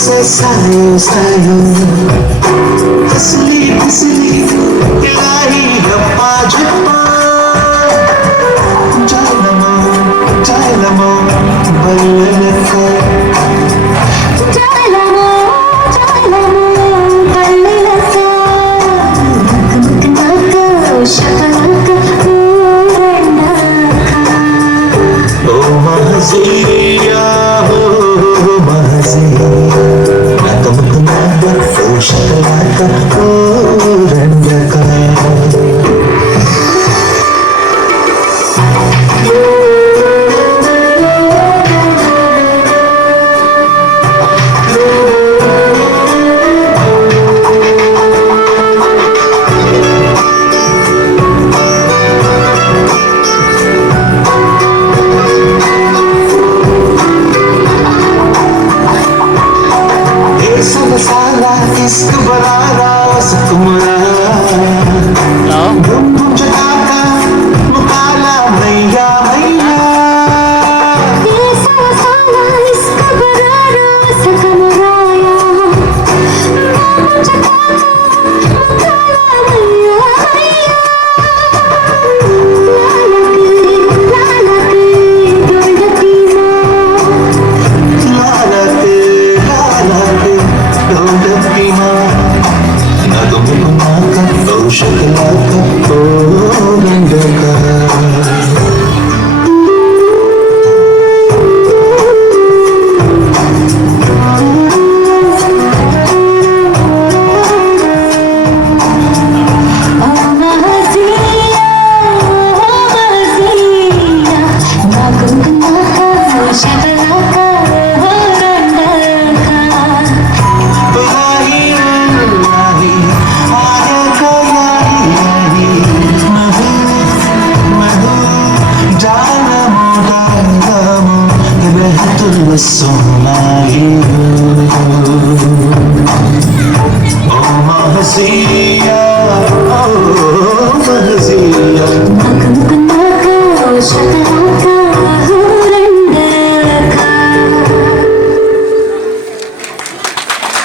se sayo sayo हसली हसली इलाही गप्पा जप्पा जालमो बल्लका जालमो बल्लका नक शकलक ओ महजिया हो महजिया Shakalaka, oh, Randaka. Masala, isk barara, sukumara. Gum gum chakaka, mukala, maiya maiya. Esa masala, isk barara, sukumara. Gum gum chakaka, mukala, maiya maiya. Shakalaka, oh, Randaka. So my hero.